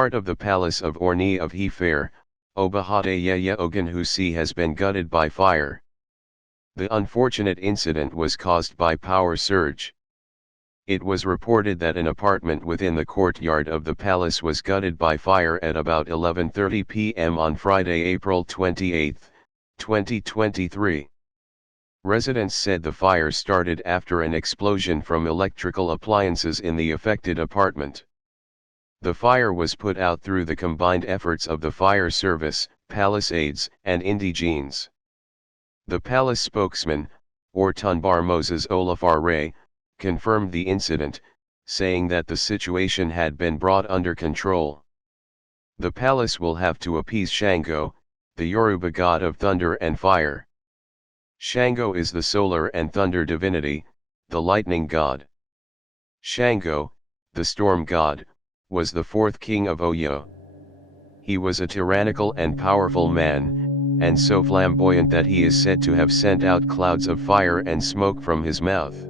part of the palace of Ooni of Ife, OBA ADEYEYE OGUNWUSI has been gutted by fire. The unfortunate incident was caused by power surge. It was reported that an apartment within the courtyard of the palace was gutted by fire at about 11:30 p.m. on Friday, April 28, 2023. Residents said the fire started after an explosion from electrical appliances in the affected apartment. The fire was put out through the combined efforts of the fire service, palace aides, and indigenes. The palace spokesman, Otunba Moses Olafare, confirmed the incident, saying that the situation had been brought under control. The palace will have to appease Shango, the Yoruba god of thunder and fire. Shango is the solar and thunder divinity, the lightning god. Shango, the storm god, was the fourth king of Oyo. He was a tyrannical and powerful man, and so flamboyant that he is said to have sent out clouds of fire and smoke from his mouth.